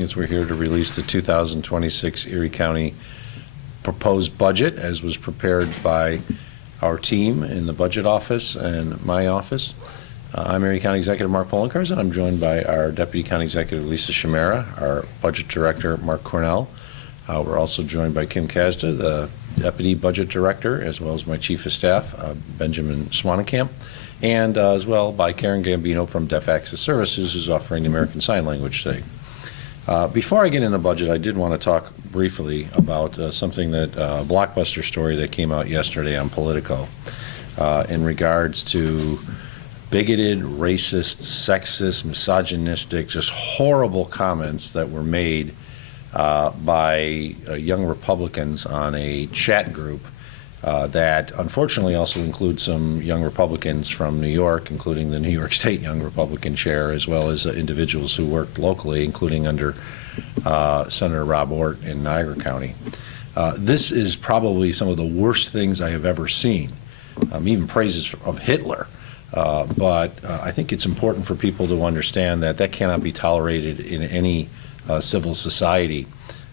As we're here to release the 2026 Erie County proposed budget as was prepared by our team in the budget office and my office. I'm Erie County Executive Mark Poloncarz, and I'm joined by our Deputy County Executive Lisa Chimera, our Budget Director Mark Cornell. We're also joined by Kim Kasda, the Deputy Budget Director, as well as my Chief of Staff, Benjamin Swanenkamp, and as well by Karen Gambino from Deaf Access Services, who's offering the American Sign Language today. Before I get into the budget, I did want to talk briefly about something that a blockbuster story that came out yesterday on Politico in regards to bigoted, racist, sexist, misogynistic, just horrible comments that were made by young Republicans on a chat group that unfortunately also includes some young Republicans from New York, including the New York State Young Republican Chair, as well as individuals who worked locally, including under Senator Rob Ortt in Niagara County. This is probably some of the worst things I have ever seen, even praises of Hitler. But I think it's important for people to understand that that cannot be tolerated in any civil society.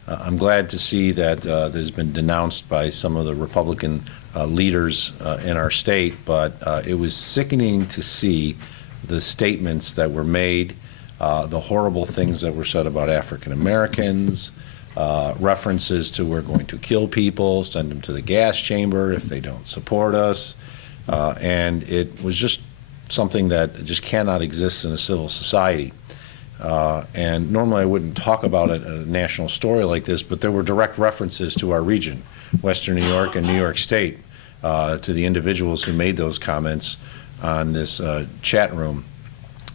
I'm glad to see that that has been denounced by some of the Republican leaders in our state, but it was sickening to see the statements that were made, the horrible things that were said about African Americans, references to we're going to kill people, send them to the gas chamber if they don't support us, and it was just something that just cannot exist in a civil society. And normally I wouldn't talk about a national story like this, but there were direct references to our region, Western New York and New York State, to the individuals who made those comments on this chat room.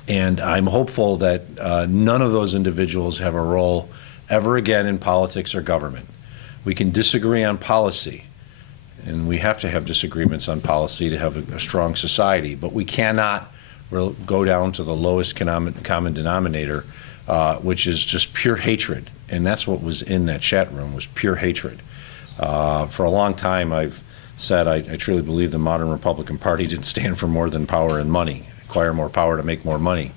And I'm hopeful that none of those individuals have a role ever again in politics or government. We can disagree on policy, and we have to have disagreements on policy to have a strong society, but we cannot go down to the lowest common denominator, which is just pure hatred. And that's what was in that chat room, was pure hatred. For a long time, I've said I truly believe the modern Republican Party didn't stand for more than power and money, acquire more power to make more money.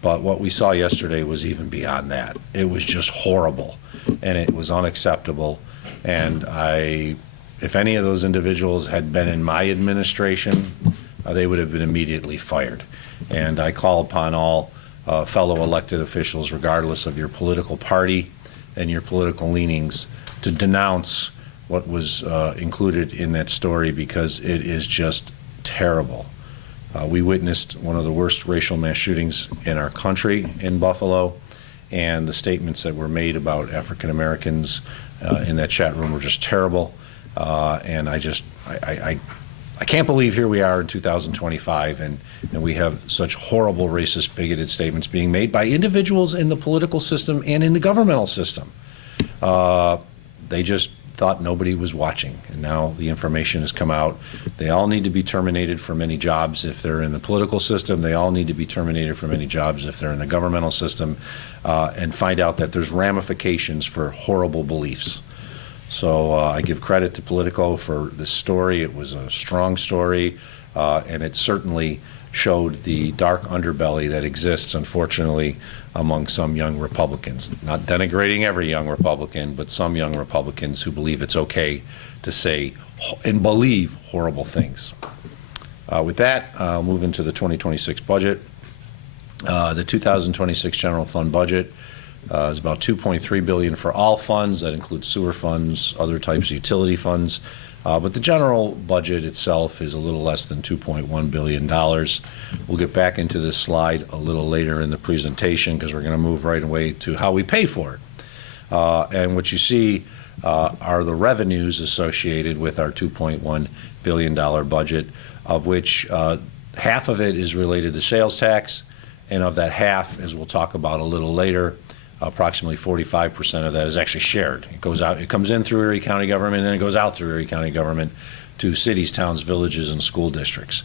But what we saw yesterday was even beyond that. It was just horrible, and it was unacceptable. And if any of those individuals had been in my administration, they would have been immediately fired. And I call upon all fellow elected officials, regardless of your political party and your political leanings, to denounce what was included in that story, because it is just terrible. We witnessed one of the worst racial mass shootings in our country in Buffalo, and the statements that were made about African Americans in that chat room were just terrible. And I can't believe here we are in 2025 and we have such horrible racist, bigoted statements being made by individuals in the political system and in the governmental system. They just thought nobody was watching, and now the information has come out. They all need to be terminated from any jobs if they're in the political system. They all need to be terminated from any jobs if they're in the governmental system, and find out that there's ramifications for horrible beliefs. So I give credit to Politico for this story. It was a strong story, and it certainly showed the dark underbelly that exists, unfortunately, among some young Republicans. Not denigrating every young Republican, but some young Republicans who believe it's okay to say and believe horrible things. With that, I'll move into the 2026 budget. The 2026 general fund budget is about $2.3 billion for all funds. That includes sewer funds, other types of utility funds. But the general budget itself is a little less than $2.1 billion. We'll get back into this slide a little later in the presentation, because we're going to move right away to how we pay for it. And what you see are the revenues associated with our $2.1 billion budget, of which half of it is related to sales tax. And of that half, as we'll talk about a little later, approximately 45% of that is actually shared. It goes out, it comes in through Erie County government, and then it goes out through Erie County government to cities, towns, villages, and school districts.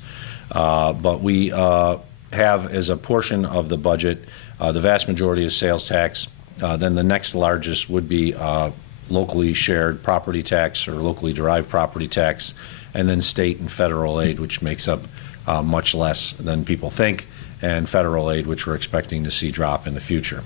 But we have, as a portion of the budget, the vast majority is sales tax. Then the next largest would be locally shared property tax or locally derived property tax, and then state and federal aid, which makes up much less than people think, and federal aid, which we're expecting to see drop in the future.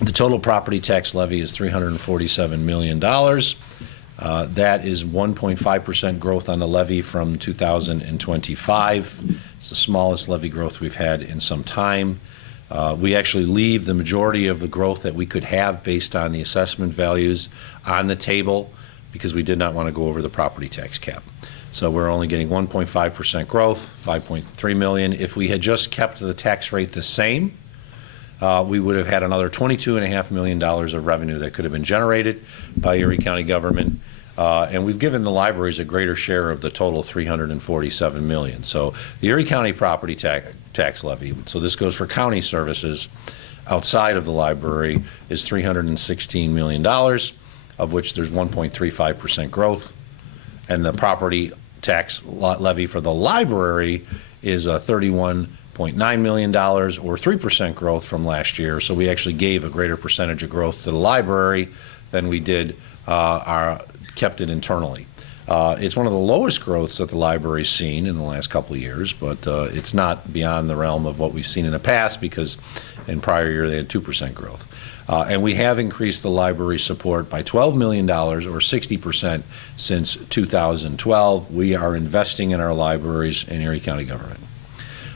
The total property tax levy is $347 million. That is 1.5% growth on the levy from 2025. It's the smallest levy growth we've had in some time. We actually leave the majority of the growth that we could have based on the assessment values on the table because we did not want to go over the property tax cap. So we're only getting 1.5% growth, $5.3 million. If we had just kept the tax rate the same, we would have had another $22.5 million of revenue that could have been generated by Erie County government. And we've given the libraries a greater share of the total $347 million. So the Erie County property tax levy, so this goes for county services outside of the library, is $316 million, of which there's 1.35% growth. And the property tax levy for the library is $31.9 million, or 3% growth from last year. So we actually gave a greater percentage of growth to the library than we did kept it internally. It's one of the lowest growths that the library's seen in the last couple of years, but it's not beyond the realm of what we've seen in the past because in prior year they had 2% growth. And we have increased the library support by $12 million, or 60% since 2012. We are investing in our libraries in Erie County government.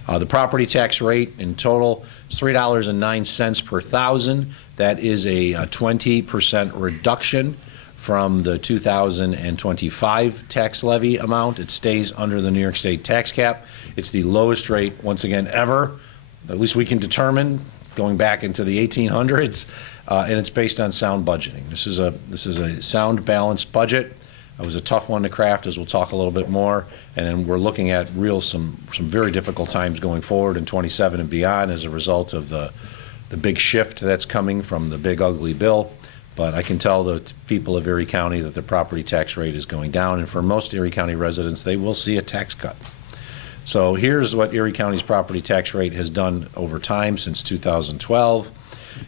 The property tax rate in total is $3.09 per thousand. That is a 20% reduction from the 2025 tax levy amount. It stays under the New York State tax cap. It's the lowest rate, once again, ever, at least we can determine, going back into the 1800s, and it's based on sound budgeting. This is a sound, balanced budget. It was a tough one to craft, as we'll talk a little bit more, and then we're looking at some very difficult times going forward in 27 and beyond as a result of the big shift that's coming from the big ugly bill. But I can tell the people of Erie County that the property tax rate is going down, and for most Erie County residents, they will see a tax cut. So here's what Erie County's property tax rate has done over time since 2012.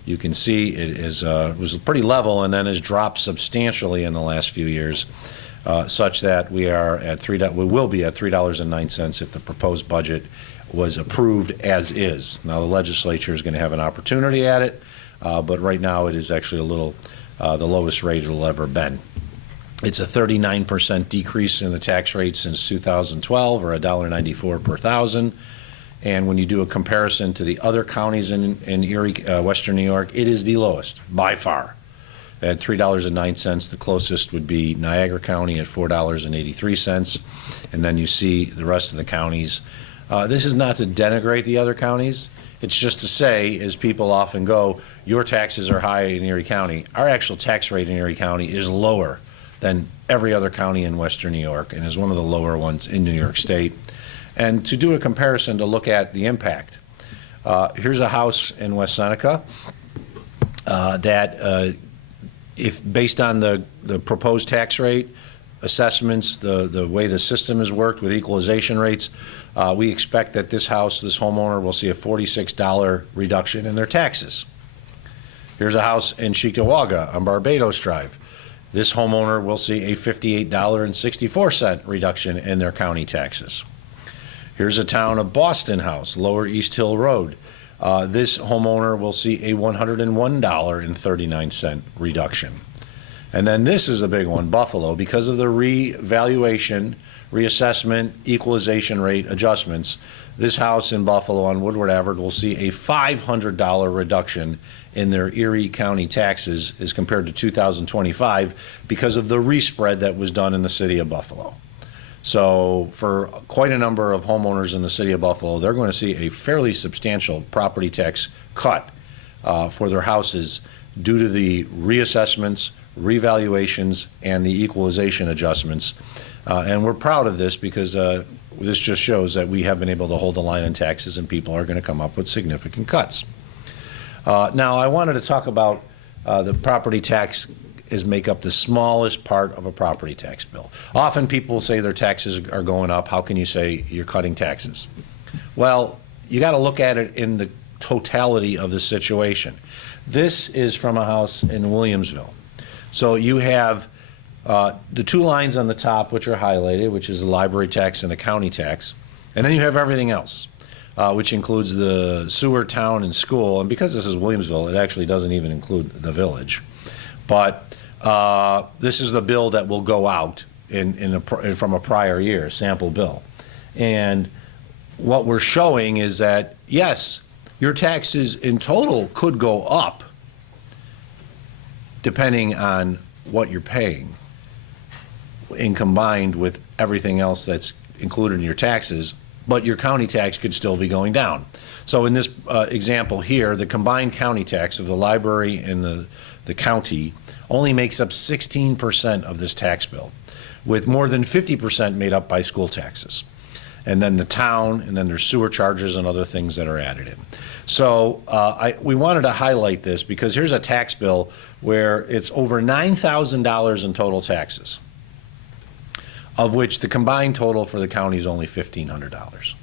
You can see it was pretty level and then has dropped substantially in the last few years, such that we will be at $3.09 if the proposed budget was approved as is. Now the legislature is going to have an opportunity at it, but right now it is actually the lowest rate it'll ever been. It's a 39% decrease in the tax rate since 2012, or $1.94 per thousand. And when you do a comparison to the other counties in Erie, Western New York, it is the lowest by far. At $3.09, the closest would be Niagara County at $4.83, and then you see the rest of the counties. This is not to denigrate the other counties. It's just to say, as people often go, your taxes are high in Erie County. Our actual tax rate in Erie County is lower than every other county in Western New York, and is one of the lower ones in New York State. And to do a comparison to look at the impact, here's a house in West Seneca that, if based on the proposed tax rate, assessments, the way the system has worked with equalization rates, we expect that this homeowner will see a $46 reduction in their taxes. Here's a house in Cheektowaga on Barbados Drive. This homeowner will see a $58.64 reduction in their county taxes. Here's a town of Boston house, Lower East Hill Road. This homeowner will see a $101.39 reduction. And then this is a big one, Buffalo, because of the revaluation, reassessment, equalization rate adjustments. This house in Buffalo on Woodward Avenue will see a $500 reduction in their Erie County taxes as compared to 2025 because of the respread that was done in the city of Buffalo. So for quite a number of homeowners in the city of Buffalo, they're going to see a fairly substantial property tax cut for their houses due to the reassessments, revaluations, and the equalization adjustments. And we're proud of this because this just shows that we have been able to hold the line on taxes, and people are going to come up with significant cuts. Now, I wanted to talk about the property tax make up the smallest part of a property tax bill. Often people say their taxes are going up. How can you say you're cutting taxes? Well, you got to look at it in the totality of the situation. This is from a house in Williamsville. So you have the two lines on the top, which are highlighted, which is the library tax and the county tax, and then you have everything else. which includes the sewer, town, and school. And because this is Williamsville, it actually doesn't even include the village. But this is the bill that will go out from a prior year, sample bill. And what we're showing is that, yes, your taxes in total could go up depending on what you're paying and combined with everything else that's included in your taxes, but your county tax could still be going down. So in this example here, the combined county tax of the library and the county only makes up 16% of this tax bill, with more than 50% made up by school taxes. And then the town, and then there's sewer charges and other things that are added in. So we wanted to highlight this because here's a tax bill where it's over $9,000 in total taxes, of which the combined total for the county is only $1,500.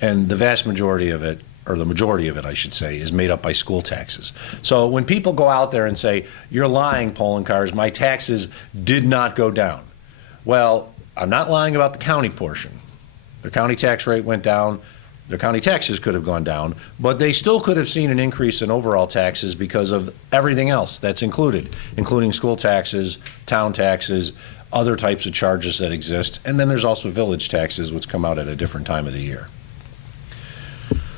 And the vast majority of it, or the majority of it, I should say, is made up by school taxes. So when people go out there and say, you're lying, Poloncarz, my taxes did not go down. Well, I'm not lying about the county portion. Their county tax rate went down. Their county taxes could have gone down, but they still could have seen an increase in overall taxes because of everything else that's included, including school taxes, town taxes, other types of charges that exist, and then there's also village taxes, which come out at a different time of the year.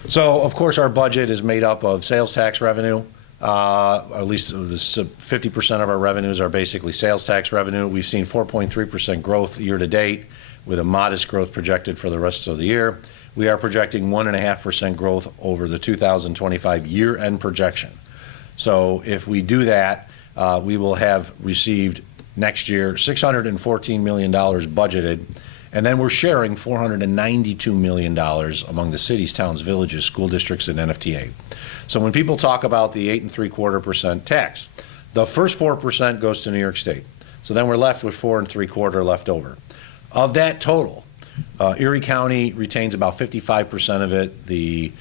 So, of course, our budget is made up of sales tax revenue. At least 50% of our revenues are basically sales tax revenue. We've seen 4.3% growth year to date, with a modest growth projected for the rest of the year. We are projecting 1.5% growth over the 2025 year-end projection. So if we do that, we will have received next year $614 million budgeted, and then we're sharing $492 million among the cities, towns, villages, school districts, and NFTA. So when people talk about the 8.75% tax, the first 4% goes to New York State. So then we're left with 4.75% left over. Of that total, Erie County retains about 55% of it. The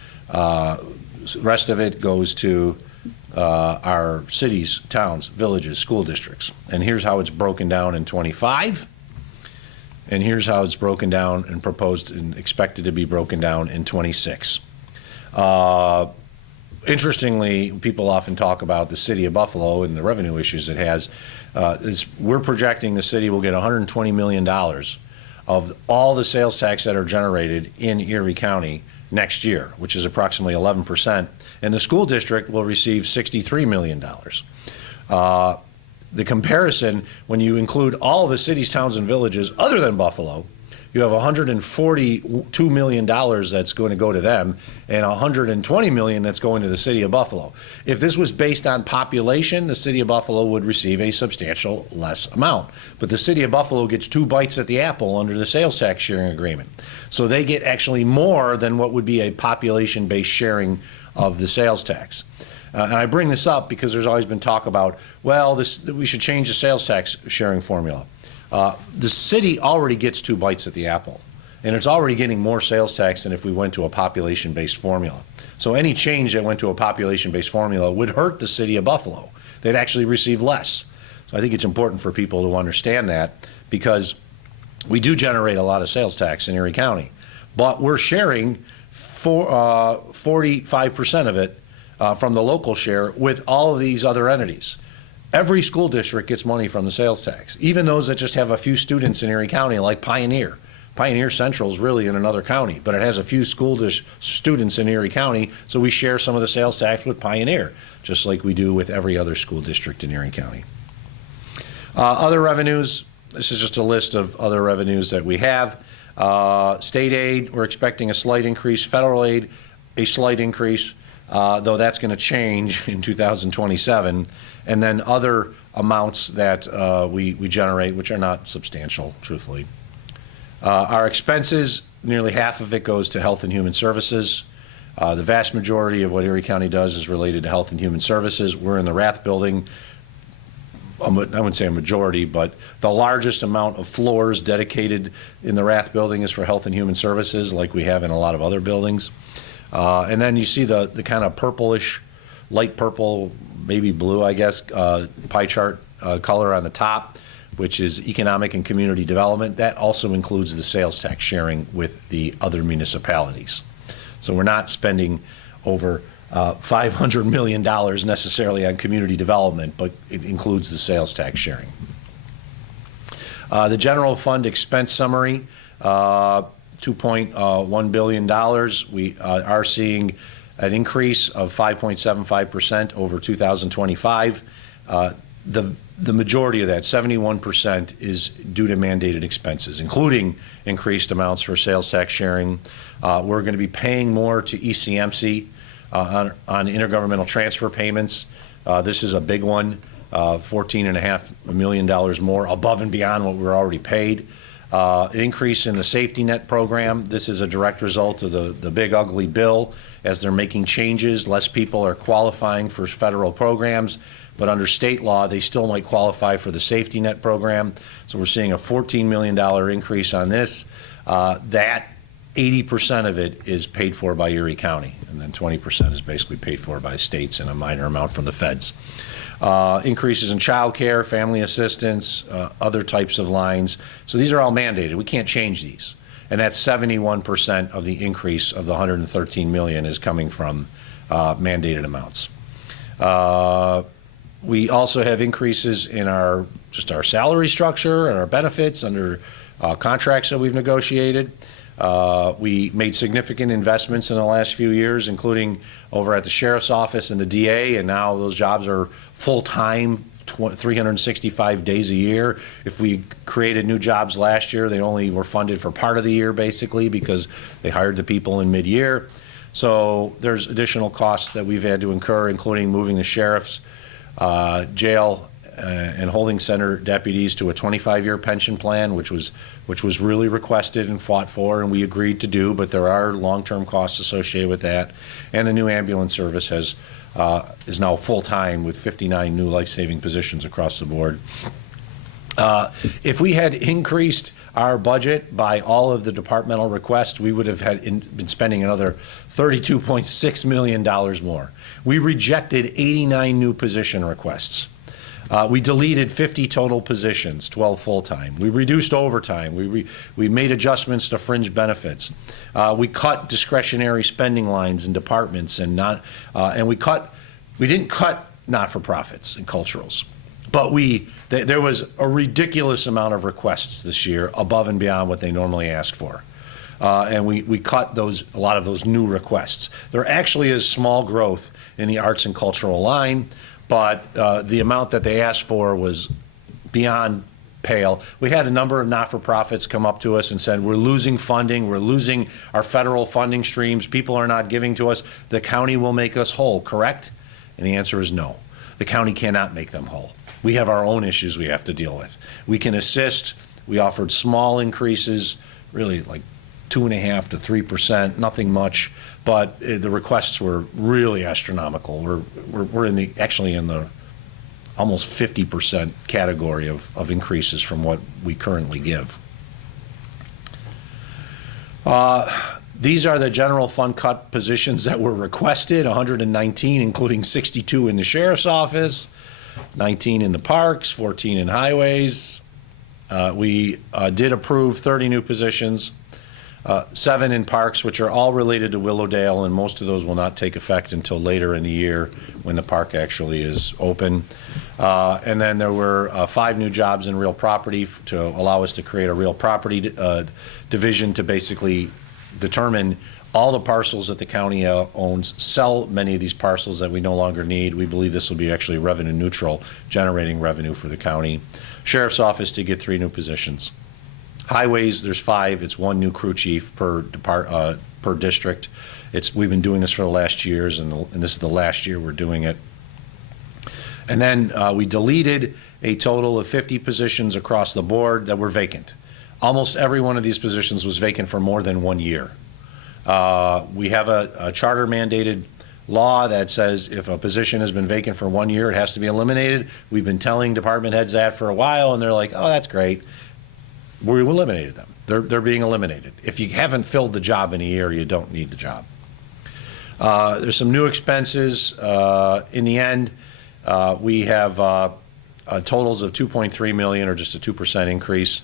rest of it goes to our cities, towns, villages, school districts. And here's how it's broken down in 25. And here's how it's broken down and proposed and expected to be broken down in 26. Interestingly, people often talk about the city of Buffalo and the revenue issues it has. We're projecting the city will get $120 million of all the sales tax that are generated in Erie County next year, which is approximately 11%. And the school district will receive $63 million. The comparison, when you include all the cities, towns, and villages other than Buffalo, you have $142 million that's going to go to them and $120 million that's going to the city of Buffalo. If this was based on population, the city of Buffalo would receive a substantial less amount. But the city of Buffalo gets 2 bites at the apple under the sales tax sharing agreement. So they get actually more than what would be a population-based sharing of the sales tax. And I bring this up because there's always been talk about, well, we should change the sales tax sharing formula. The city already gets 2 bites at the apple, and it's already getting more sales tax than if we went to a population-based formula. So any change that went to a population-based formula would hurt the city of Buffalo. They'd actually receive less. So I think it's important for people to understand that, because we do generate a lot of sales tax in Erie County, but we're sharing 45% of it from the local share with all of these other entities. Every school district gets money from the sales tax, even those that just have a few students in Erie County, like Pioneer. Pioneer Central is really in another county, but it has a few students in Erie County, so we share some of the sales tax with Pioneer, just like we do with every other school district in Erie County. Other revenues, this is just a list of other revenues that we have. State aid, we're expecting a slight increase. Federal aid, a slight increase. Though that's going to change in 2027, and then other amounts that we generate, which are not substantial, truthfully. Our expenses, nearly half of it goes to Health and Human Services. The vast majority of what Erie County does is related to Health and Human Services. We're in the Rath building. I wouldn't say a majority, but the largest amount of floors dedicated in the Rath building is for Health and Human Services, like we have in a lot of other buildings. And then you see the kind of purplish, light purple, maybe blue, I guess, pie chart color on the top, which is economic and community development. That also includes the sales tax sharing with the other municipalities. So we're not spending over $500 million necessarily on community development, but it includes the sales tax sharing. The general fund expense summary, $2.1 billion. We are seeing an increase of 5.75% over 2025. The majority of that, 71%, is due to mandated expenses, including increased amounts for sales tax sharing. We're going to be paying more to ECMC on intergovernmental transfer payments. This is a big one, $14.5 million more above and beyond what we're already paid. An increase in the safety net program. This is a direct result of the big ugly bill. As they're making changes, less people are qualifying for federal programs, but under state law, they still might qualify for the safety net program. So we're seeing a $14 million increase on this. That 80% of it is paid for by Erie County, and then 20% is basically paid for by states and a minor amount from the feds. Increases in child care, family assistance, other types of lines. So these are all mandated. We can't change these. And that's 71% of the increase of the $113 million is coming from mandated amounts. We also have increases in our salary structure and our benefits under contracts that we've negotiated. We made significant investments in the last few years, including over at the Sheriff's Office and the DA, and now those jobs are full-time, 365 days a year. If we created new jobs last year, they only were funded for part of the year, basically, because they hired the people in mid-year. So there's additional costs that we've had to incur, including moving the sheriff's jail and holding center deputies to a 25-year pension plan, which was really requested and fought for, and we agreed to do, but there are long-term costs associated with that. And the new ambulance service is now full-time with 59 new life-saving positions across the board. If we had increased our budget by all of the departmental requests, we would have been spending another $32.6 million more. We rejected 89 new position requests. We deleted 50 total positions, 12 full-time. We reduced overtime. We made adjustments to fringe benefits. We cut discretionary spending lines in departments, and we didn't cut not-for-profits and culturals. But there was a ridiculous amount of requests this year above and beyond what they normally ask for. And we cut a lot of those new requests. There actually is small growth in the arts and cultural line, but the amount that they asked for was beyond pale. We had a number of not-for-profits come up to us and said, we're losing funding, we're losing our federal funding streams, people are not giving to us, the county will make us whole, correct? And the answer is no. The county cannot make them whole. We have our own issues we have to deal with. We can assist. We offered small increases, really like 2.5% to 3%, nothing much, but the requests were really astronomical. We're actually in the almost 50% category of increases from what we currently give. These are the general fund cut positions that were requested, 119, including 62 in the Sheriff's Office, 19 in the parks, 14 in highways. We did approve 30 new positions, 7 in parks, which are all related to Willowdale, and most of those will not take effect until later in the year when the park actually is open. And then there were 5 new jobs in real property to allow us to create a real property division to basically determine all the parcels that the county owns, sell many of these parcels that we no longer need. We believe this will be actually revenue neutral, generating revenue for the county. Sheriff's Office to get 3 new positions. Highways, there's 5. It's 1 new crew chief per district. We've been doing this for the last years, and this is the last year we're doing it. And then we deleted a total of 50 positions across the board that were vacant. Almost every one of these positions was vacant for more than 1 year. We have a charter mandated law that says if a position has been vacant for 1 year, it has to be eliminated. We've been telling department heads that for a while, and they're like, oh, that's great. We eliminated them. They're being eliminated. If you haven't filled the job in a year, you don't need the job. There's some new expenses. In the end, we have totals of $2.3 million, or just a 2% increase.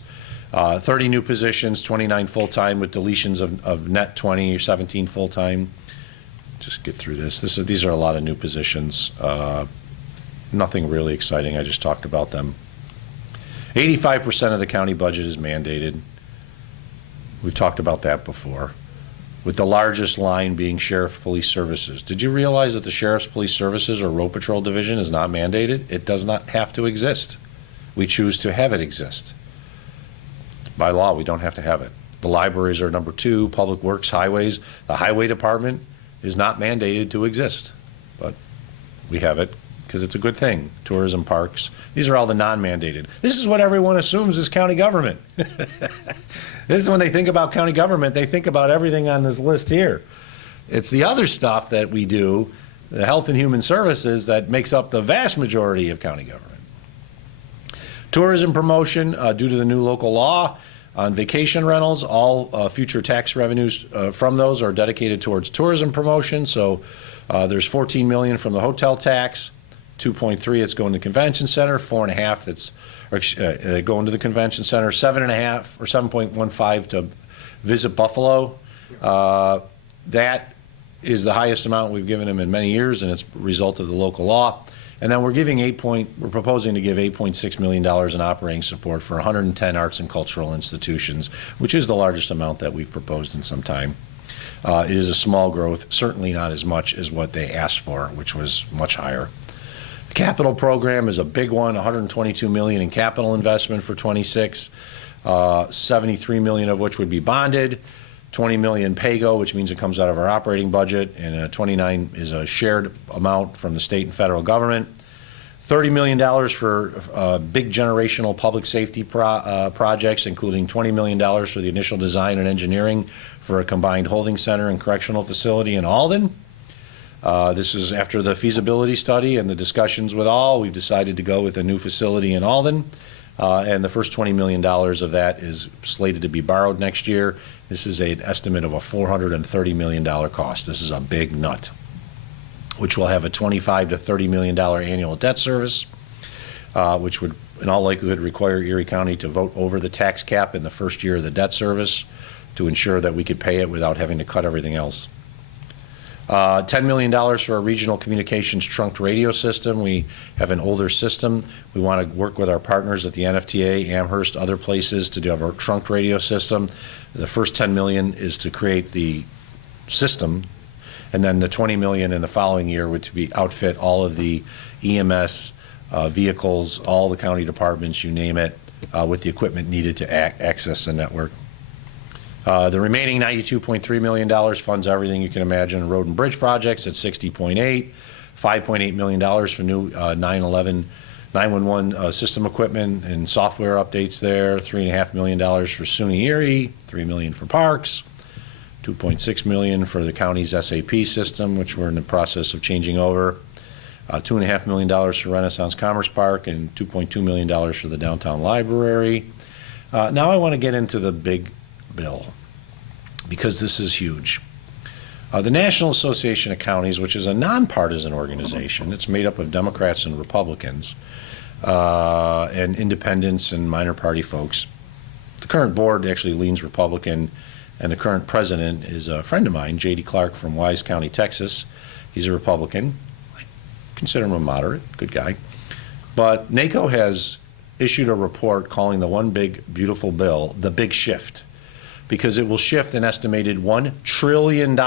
30 new positions, 29 full-time with deletions of net 20 or 17 full-time. Just get through this. These are a lot of new positions. Nothing really exciting. I just talked about them. 85% of the county budget is mandated. We've talked about that before, with the largest line being Sheriff Police Services. Did you realize that the Sheriff's Police Services or Road Patrol Division is not mandated? It does not have to exist. We choose to have it exist. By law, we don't have to have it. The libraries are number 2, Public Works, Highways. The Highway Department is not mandated to exist, but we have it because it's a good thing. Tourism, parks, these are all the non-mandated. This is what everyone assumes is county government. This is when they think about county government, they think about everything on this list here. It's the other stuff that we do, the Health and Human Services, that makes up the vast majority of county government. Tourism promotion, due to the new local law on vacation rentals, all future tax revenues from those are dedicated towards tourism promotion. So there's $14 million from the hotel tax, 2.3 it's going to the convention center, 4.5 that's going to the convention center, 7.5 or 7.15 to Visit Buffalo. That is the highest amount we've given them in many years, and it's a result of the local law. And then we're proposing to give $8.6 million in operating support for 110 arts and cultural institutions, which is the largest amount that we've proposed in some time. It is a small growth, certainly not as much as what they asked for, which was much higher. The capital program is a big one, $122 million in capital investment for 26, $73 million of which would be bonded, $20 million PAYGO, which means it comes out of our operating budget, and $29 is a shared amount from the state and federal government. $30 million for big generational public safety projects, including $20 million for the initial design and engineering for a combined holding center and correctional facility in Alden. This is after the feasibility study and the discussions with all. We've decided to go with a new facility in Alden. And the first $20 million of that is slated to be borrowed next year. This is an estimate of a $430 million cost. This is a big nut, which will have a $25 to $30 million annual debt service, which would in all likelihood require Erie County to vote over the tax cap in the first year of the debt service to ensure that we could pay it without having to cut everything else. $10 million for a regional communications trunked radio system. We have an older system. We want to work with our partners at the NFTA, Amherst, other places to have a trunked radio system. The first $10 million is to create the system, and then the $20 million in the following year would to be outfit all of the EMS vehicles, all the county departments, you name it, with the equipment needed to access the network. The remaining $92.3 million funds everything you can imagine. Road and bridge projects at $60.8, $5.8 million for new 911 system equipment and software updates there. $3.5 million for SUNY Erie, $3 million for parks, $2.6 million for the county's SAP system, which we're in the process of changing over. $2.5 million for Renaissance Commerce Park and $2.2 million for the downtown library. Now I want to get into the big bill, because this is huge. The National Association of Counties, which is a nonpartisan organization, it's made up of Democrats and Republicans and independents and minor party folks. The current board actually leans Republican, and the current president is a friend of mine, J.D. Clark from Wise County, Texas. He's a Republican. I consider him a moderate, good guy. But NACO has issued a report calling the One Big Beautiful Bill the Big Shift, because it will shift an estimated $1 trillion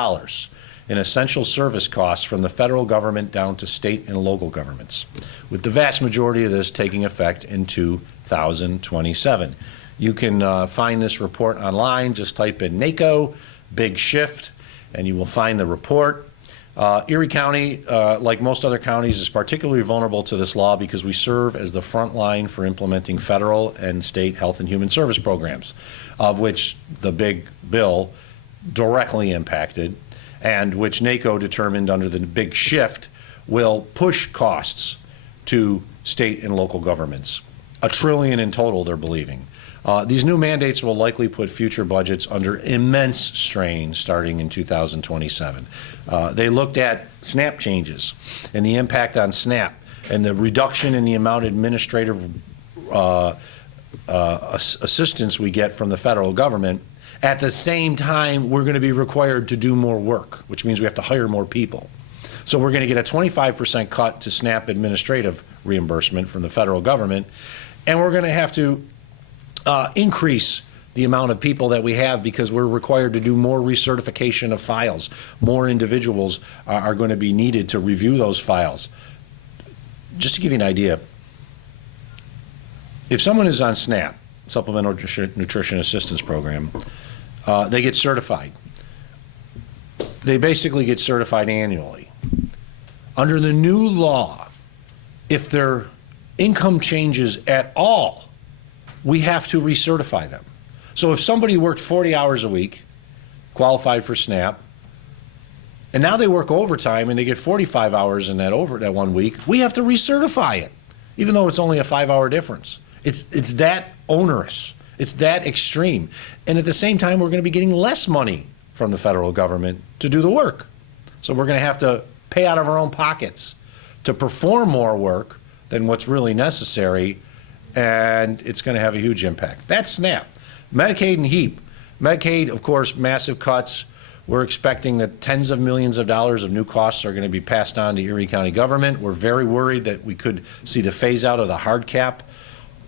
in essential service costs from the federal government down to state and local governments, with the vast majority of this taking effect in 2027. You can find this report online. Just type in NACO, Big Shift, and you will find the report. Erie County, like most other counties, is particularly vulnerable to this law because we serve as the front line for implementing federal and state health and human service programs, of which the big bill directly impacted, and which NACO determined under the Big Shift will push costs to state and local governments. $1 trillion in total, they're believing. These new mandates will likely put future budgets under immense strain starting in 2027. They looked at SNAP changes and the impact on SNAP and the reduction in the amount of administrative assistance we get from the federal government. At the same time, we're going to be required to do more work, which means we have to hire more people. So we're going to get a 25% cut to SNAP administrative reimbursement from the federal government, and we're going to have to increase the amount of people that we have because we're required to do more recertification of files. More individuals are going to be needed to review those files. Just to give you an idea, if someone is on SNAP, Supplemental Nutrition Assistance Program, they get certified. They basically get certified annually. Under the new law, if their income changes at all, we have to recertify them. So if somebody worked 40 hours a week, qualified for SNAP, and now they work overtime and they get 45 hours in that 1 week, we have to recertify it, even though it's only a 5-hour difference. It's that onerous. It's that extreme. And at the same time, we're going to be getting less money from the federal government to do the work. So we're going to have to pay out of our own pockets to perform more work than what's really necessary, and it's going to have a huge impact. That's SNAP. Medicaid and HEAP. Medicaid, of course, massive cuts. We're expecting that tens of millions of dollars of new costs are going to be passed on to Erie County government. We're very worried that we could see the phase out of the hard cap.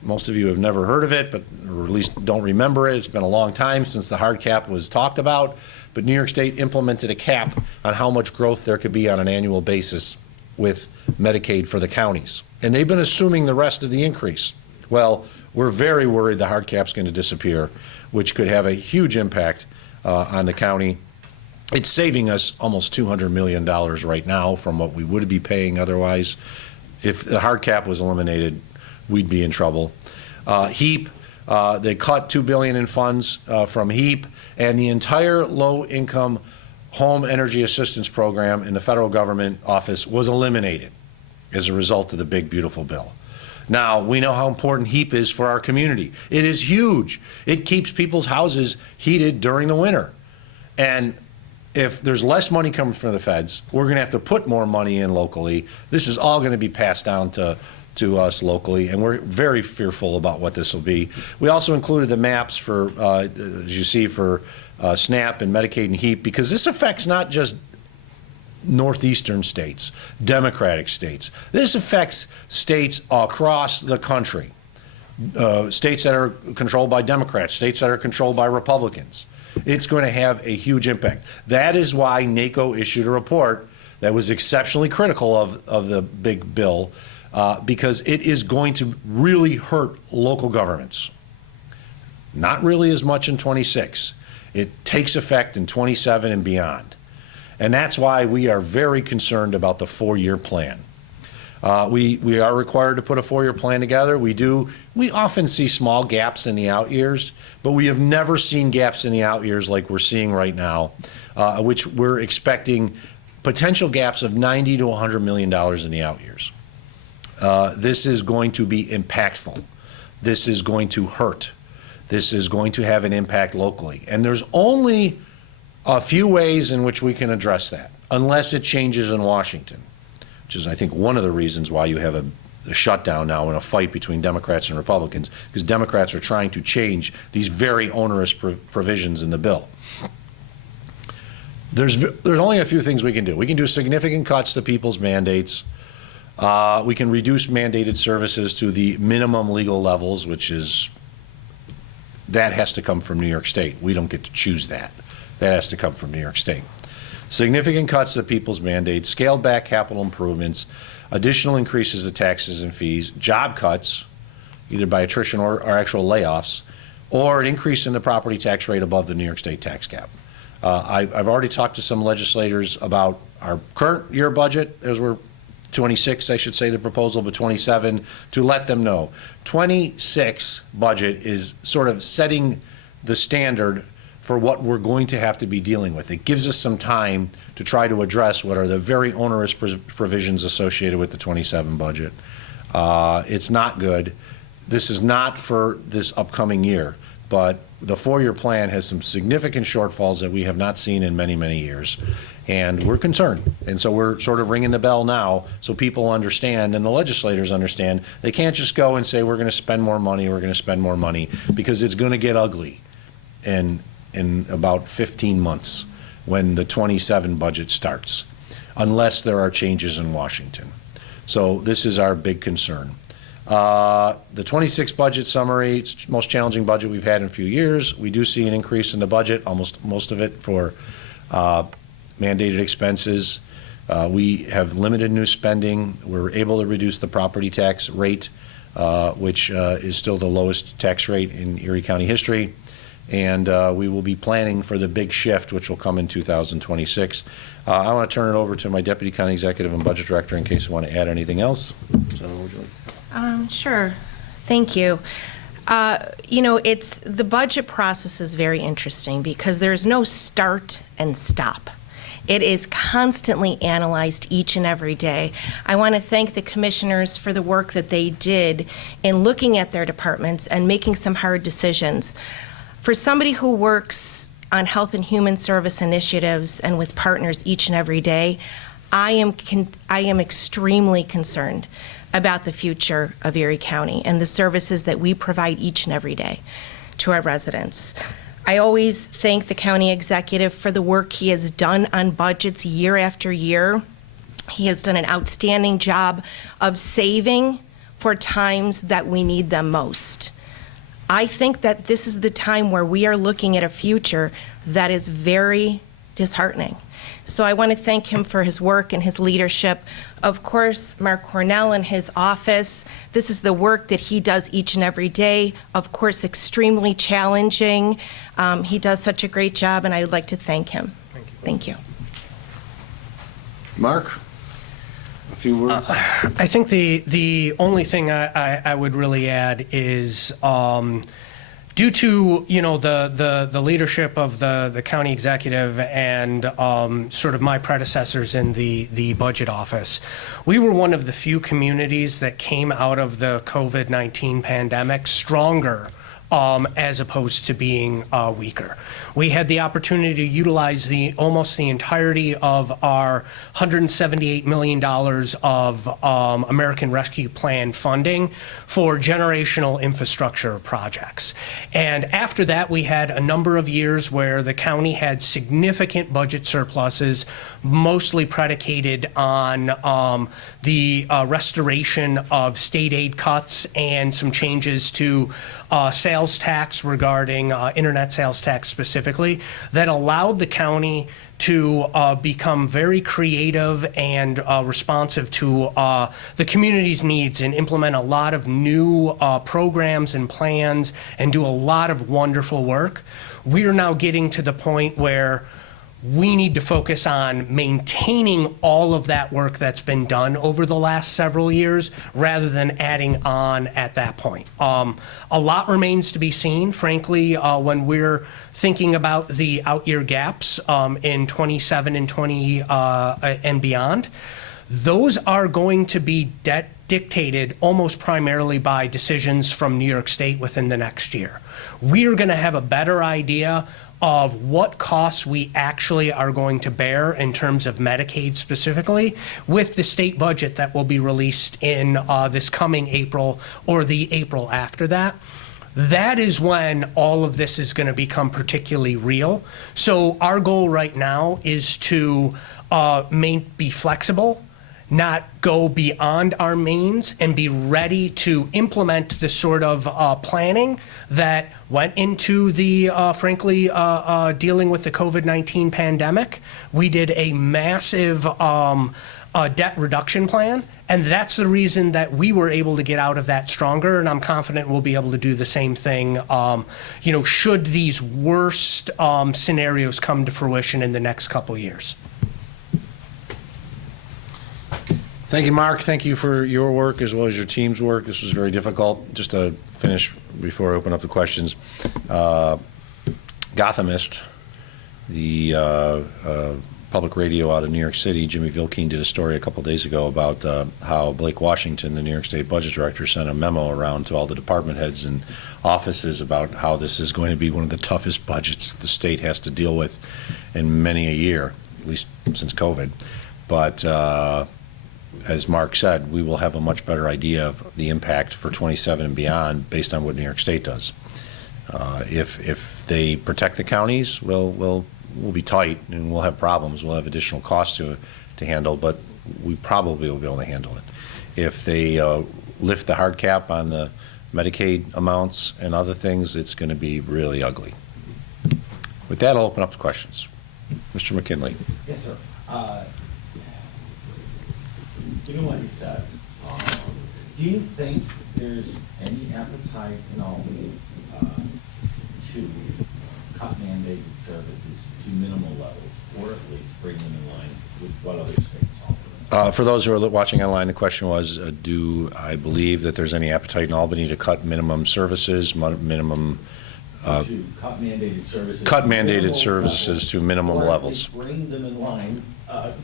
Most of you have never heard of it, but or at least don't remember it. It's been a long time since the hard cap was talked about. But New York State implemented a cap on how much growth there could be on an annual basis with Medicaid for the counties. And they've been assuming the rest of the increase. Well, we're very worried the hard cap's going to disappear, which could have a huge impact on the county. It's saving us almost $200 million right now from what we would be paying otherwise. If the hard cap was eliminated, we'd be in trouble. HEAP, they cut $2 billion in funds from HEAP, and the entire low-income home energy assistance program in the federal government office was eliminated as a result of the big, beautiful bill. Now, we know how important HEAP is for our community. It is huge. It keeps people's houses heated during the winter. And if there's less money coming from the feds, we're going to have to put more money in locally. This is all going to be passed down to us locally, and we're very fearful about what this will be. We also included the maps for, as you see, for SNAP and Medicaid and HEAP, because this affects not just northeastern states, Democratic states. This affects states across the country, states that are controlled by Democrats, states that are controlled by Republicans. It's going to have a huge impact. That is why NACO issued a report that was exceptionally critical of the big bill, because it is going to really hurt local governments. Not really as much in 26. It takes effect in 27 and beyond. And that's why we are very concerned about the 4-year plan. We are required to put a 4-year plan together. We often see small gaps in the out years, but we have never seen gaps in the out years like we're seeing right now, which we're expecting potential gaps of $90 to $100 million in the out years. This is going to be impactful. This is going to hurt. This is going to have an impact locally. And there's only a few ways in which we can address that, unless it changes in Washington, which is, I think, one of the reasons why you have a shutdown now and a fight between Democrats and Republicans, because Democrats are trying to change these very onerous provisions in the bill. There's only a few things we can do. We can do significant cuts to people's mandates. We can reduce mandated services to the minimum legal levels, that has to come from New York State. We don't get to choose that. That has to come from New York State. Significant cuts to people's mandates, scaled back capital improvements, additional increases to taxes and fees, job cuts, either by attrition or actual layoffs, or an increase in the property tax rate above the New York State tax cap. I've already talked to some legislators about our current year budget, as we're 26, I should say, the proposal, but 27, to let them know. 26 budget is sort of setting the standard for what we're going to have to be dealing with. It gives us some time to try to address what are the very onerous provisions associated with the 27 budget. It's not good. This is not for this upcoming year, but the 4-year plan has some significant shortfalls that we have not seen in many, many years. And we're concerned. And so we're sort of ringing the bell now so people understand and the legislators understand they can't just go and say we're going to spend more money, we're going to spend more money, because it's going to get ugly in about 15 months when the 27 budget starts, unless there are changes in Washington. So this is our big concern. The 26 budget summary, it's the most challenging budget we've had in a few years. We do see an increase in the budget, most of it for mandated expenses. We have limited new spending. We're able to reduce the property tax rate, which is still the lowest tax rate in Erie County history. And we will be planning for the big shift, which will come in 2026. I want to turn it over to my Deputy County Executive and Budget Director in case you want to add anything else. So, would you like? Sure. Thank you. You know, the budget process is very interesting because there's no start and stop. It is constantly analyzed each and every day. I want to thank the commissioners for the work that they did in looking at their departments and making some hard decisions. For somebody who works on health and human service initiatives and with partners each and every day, I am extremely concerned about the future of Erie County and the services that we provide each and every day to our residents. I always thank the county executive for the work he has done on budgets year after year. He has done an outstanding job of saving for times that we need them most. I think that this is the time where we are looking at a future that is very disheartening. So I want to thank him for his work and his leadership. Of course, Mark Cornell and his office, this is the work that he does each and every day. Of course, extremely challenging. He does such a great job, and I'd like to thank him. Thank you. Mark, a few words? I think the only thing I would really add is due to the leadership of the county executive and sort of my predecessors in the budget office, we were one of the few communities that came out of the COVID-19 pandemic stronger as opposed to being weaker. We had the opportunity to utilize almost the entirety of our $178 million of American Rescue Plan funding for generational infrastructure projects. And after that, we had a number of years where the county had significant budget surpluses, mostly predicated on the restoration of state aid cuts and some changes to sales tax regarding internet sales tax specifically, that allowed the county to become very creative and responsive to the community's needs and implement a lot of new programs and plans and do a lot of wonderful work. We are now getting to the point where we need to focus on maintaining all of that work that's been done over the last several years rather than adding on at that point. A lot remains to be seen, frankly, when we're thinking about the out-year gaps in 27 and 20 and beyond. Those are going to be dictated almost primarily by decisions from New York State within the next year. We are going to have a better idea of what costs we actually are going to bear in terms of Medicaid specifically with the state budget that will be released in this coming April or the April after that. That is when all of this is going to become particularly real. So our goal right now is to be flexible, not go beyond our means, and be ready to implement the sort of planning that went into the, frankly, dealing with the COVID-19 pandemic. We did a massive debt reduction plan, and that's the reason that we were able to get out of that stronger, and I'm confident we'll be able to do the same thing, should these worst scenarios come to fruition in the next couple years. Thank you, Mark. Thank you for your work as well as your team's work. This was very difficult. Just to finish before I open up the questions, Gothamist, the public radio out of New York City, Jimmy Vilkeen did a story a couple days ago about how Blake Washington, the New York State Budget Director, sent a memo around to all the department heads and offices about how this is going to be one of the toughest budgets the state has to deal with in many a year. at least since COVID. But as Mark said, we will have a much better idea of the impact for 27 and beyond based on what New York State does. If they protect the counties, we'll be tight and we'll have problems. We'll have additional costs to handle, but we probably will be able to handle it. If they lift the hard cap on the Medicaid amounts and other things, it's going to be really ugly. With that, I'll open up to questions. Mr. McKinley. Yes, sir. Given what you said, do you think there's any appetite in all to cut mandated services to minimal levels, or at least bring them in line with what other states offer? For those who are watching online, the question was, do I believe that there's any appetite in Albany to cut minimum services, minimum To cut mandated services. cut to mandated minimal services levels, to minimum or at levels, least bring them in line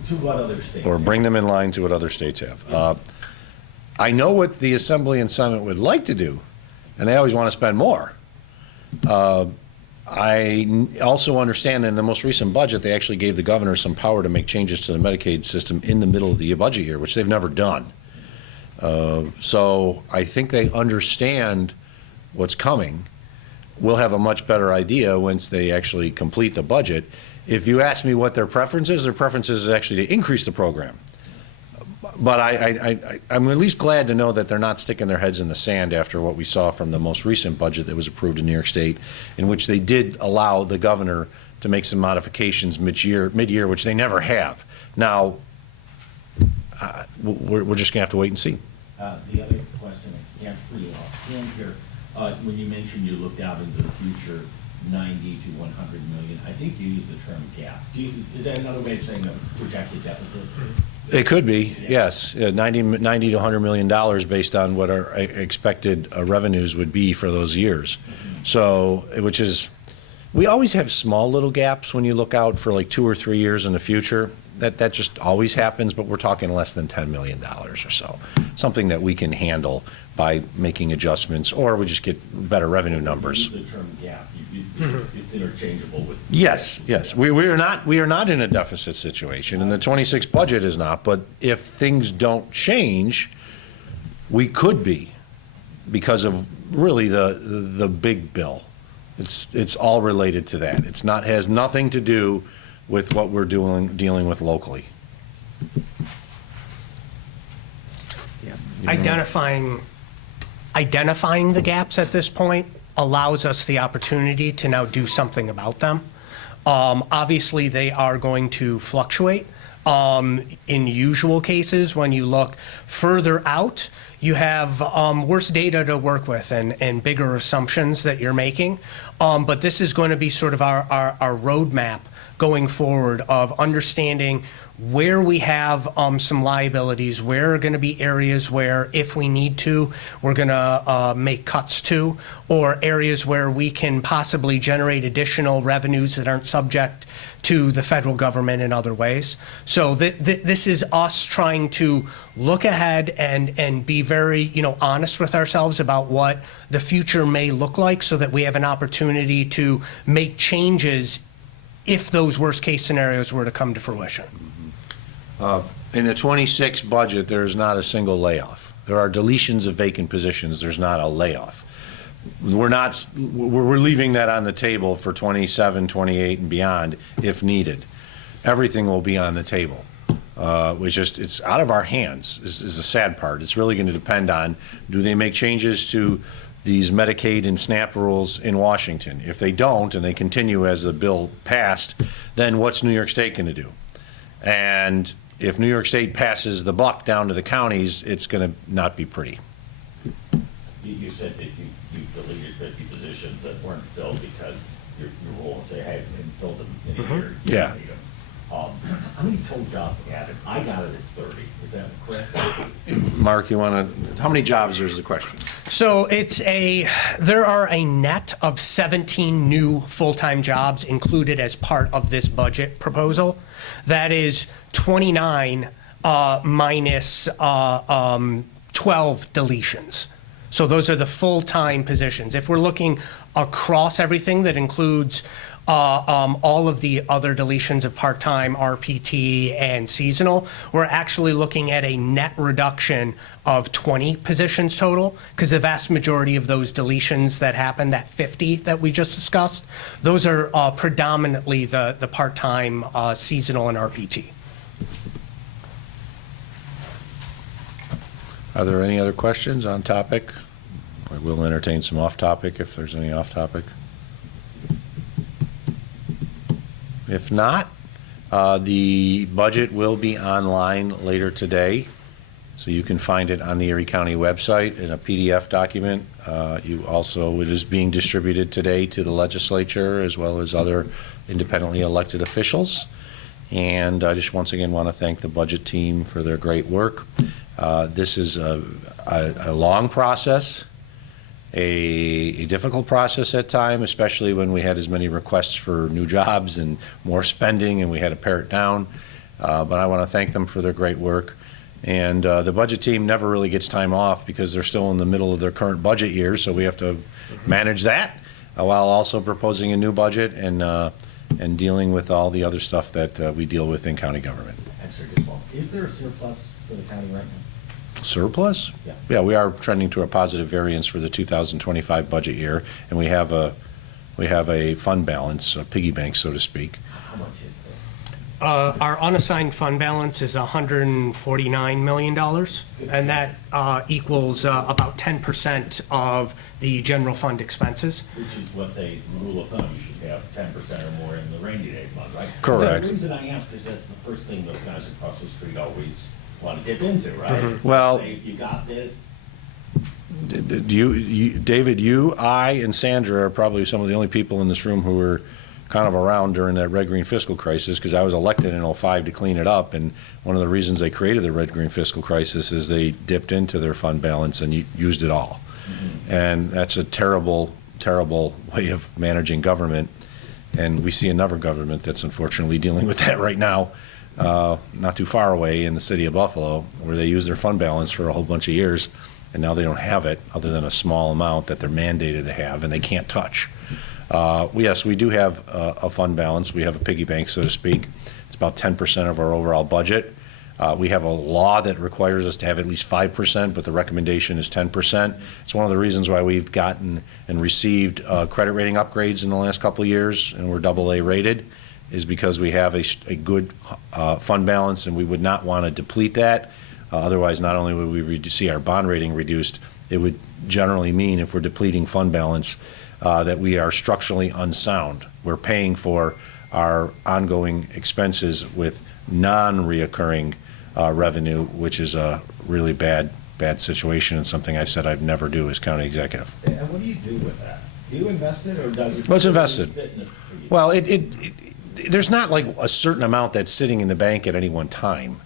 to what other states or have? bring them in line to what other states have? I know what the Assembly and Senate would like to do, and they always want to spend more. I also understand in the most recent budget, they actually gave the governor some power to make changes to the Medicaid system in the middle of the budget year, which they've never done. So I think they understand what's coming. We'll have a much better idea once they actually complete the budget. If you ask me what their preference is actually to increase the program. But I'm at least glad to know that they're not sticking their heads in the sand after what we saw from the most recent budget that was approved in New York State, in which they did allow the governor to make some modifications mid-year, which they never have. Now, we're just going to have to wait and see. The other question I can't free offhand here, when you mentioned you looked out into the future, 90 to 100 million, I think you used the term gap. Is that another way of saying a projected deficit? It could be, yes. 90 to $100 million based on what our expected revenues would be for those years. So, which is, we always have small little gaps when you look out for like 2 or 3 years in the future. That just always happens, but we're talking less than $10 million or so. Something that we can handle by making adjustments, or we just get better revenue numbers. You use the term gap. It's interchangeable with. Yes. We are not in a deficit situation, and the 26 budget is not. But if things don't change, we could be, because of really the big bill. It's all related to that. It's not, has nothing to do with what we're dealing with locally. Identifying the gaps at this point allows us the opportunity to now do something about them. Obviously, they are going to fluctuate. In usual cases, when you look further out, you have worse data to work with and bigger assumptions that you're making. But this is going to be sort of our roadmap going forward of understanding where we have some liabilities, where are going to be areas where, if we need to, we're going to make cuts to, or areas where we can possibly generate additional revenues that aren't subject to the federal government in other ways. So this is us trying to look ahead and be very, honest with ourselves about what the future may look like, so that we have an opportunity to make changes if those worst case scenarios were to come to fruition. In the 26 budget, there's not a single layoff. There are deletions of vacant positions. There's not a layoff. We're leaving that on the table for 27, 28, and beyond if needed. Everything will be on the table. It's out of our hands is the sad part. It's really going to depend on, do they make changes to these Medicaid and SNAP rules in Washington? If they don't, and they continue as the bill passed, then what's New York State going to do? And if New York State passes the buck down to the counties, it's going to not be pretty. You said that you deleted 50 positions that weren't filled because your rule say, hey, we didn't fill them in a year. You Yeah. don't need them. How many total jobs added? I got it as 30. Is that correct? Mark, you want to, how many jobs is the question? So there are a net of 17 new full-time jobs included as part of this budget proposal. That is 29 minus 12 deletions. So those are the full-time positions. If we're looking across everything, that includes all of the other deletions of part-time, RPT, and seasonal, we're actually looking at a net reduction of 20 positions total, because the vast majority of those deletions that happen, that 50 that we just discussed, those are predominantly the part-time, seasonal, and RPT. Are there any other questions on topic? I will entertain some off-topic if there's any off-topic. If not, the budget will be online later today, so you can find it on the Erie County website in a PDF document. It is being distributed today to the legislature as well as other independently elected officials. And I just once again want to thank the budget team for their great work. This is a long process, a difficult process at times, especially when we had as many requests for new jobs and more spending, and we had to pare it down. But I want to thank them for their great work. And the budget team never really gets time off because they're still in the middle of their current budget year, so we have to manage that while also proposing a new budget and dealing with all the other stuff that we deal with in county government. Actually, just one. Is there a surplus for the county right now? Surplus? Yeah. Yeah, we are trending to a positive variance for the 2025 budget year, and we have a fund balance, a piggy bank, so to speak. How much is Our unassigned fund balance is $149 million, and that equals about 10% of the general fund expenses. Which is what they, rule of thumb, you should have 10% or more in the rainy day fund, right? Correct. The reason I ask is that's the first thing those guys across the street always want to dip into, right? Well- Say, you got this. David, you, I, and Sandra are probably some of the only people in this room who were kind of around during that red-green fiscal crisis, because I was elected in '05 to clean it up, and one of the reasons they created the red-green fiscal crisis is they dipped into their fund balance and used it all. And that's a terrible, terrible way of managing government, and we see another government that's unfortunately dealing with that right now, not too far away in the city of Buffalo, where they use their fund balance for a whole bunch of years, and now they don't have it other than a small amount that they're mandated to have, and they can't touch. Yes, we do have a fund balance. We have a piggy bank, so to speak. It's about 10% of our overall budget. We have a law that requires us to have at least 5%, but the recommendation is 10%. It's one of the reasons why we've gotten and received credit rating upgrades in the last couple of years, and we're AA rated, is because we have a good fund balance, and we would not want to deplete that. Otherwise, not only would we see our bond rating reduced, it would generally mean, if we're depleting fund balance, that we are structurally unsound. We're paying for our ongoing expenses with non-reoccurring revenue, which is a really bad situation, and something I've said I'd never do as county executive. And what do you do with that? Do you invest it, or does it? Well, it's invested. sit in the piggy? Well, there's not like a certain amount that's sitting in the bank at any one time.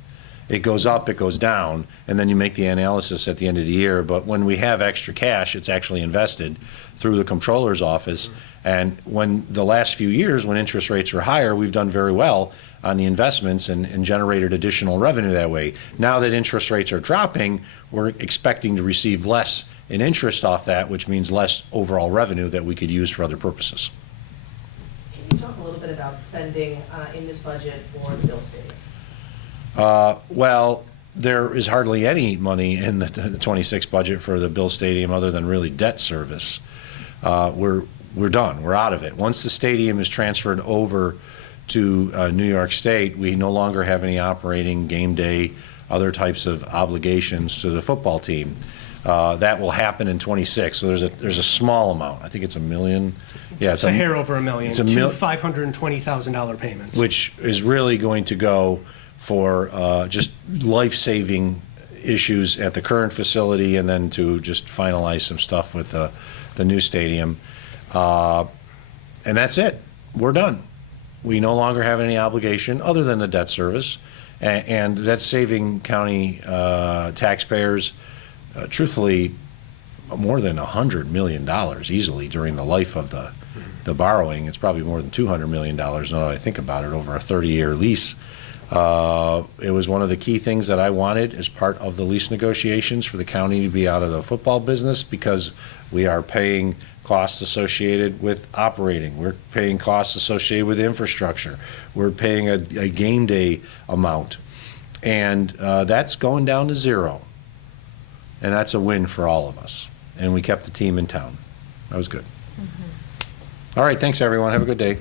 It goes up, it goes down, and then you make the analysis at the end of the year. But when we have extra cash, it's actually invested through the comptroller's office. And when the last few years, when interest rates are higher, we've done very well on the investments and generated additional revenue that way. Now that interest rates are dropping, we're expecting to receive less in interest off that, which means less overall revenue that we could use for other purposes. Can you talk a little bit about spending in this budget for the Bill Stadium? Well, there is hardly any money in the 26 budget for the Bill Stadium other than really debt service. We're done. We're out of it. Once the stadium is transferred over to New York State, we no longer have any operating, game day, other types of obligations to the football team. That will happen in 26. So there's a small amount. I think it's $1 million. Yeah, It's a hair over $1 million. It's a two $520,000 payments. which is really going to go for just life-saving issues at the current facility, and then to just finalize some stuff with the new stadium. And that's it. We're done. We no longer have any obligation other than the debt service, and that's saving county taxpayers, truthfully, more than $100 million easily during the life of the borrowing. It's probably more than $200 million now that I think about it, over a 30-year lease. It was one of the key things that I wanted as part of the lease negotiations for the county to be out of the football business, because we are paying costs associated with operating. We're paying costs associated with infrastructure. We're paying a game day amount. And that's going down to zero. And that's a win for all of us. And we kept the team in town. That was good. All right, thanks everyone. Have a good day.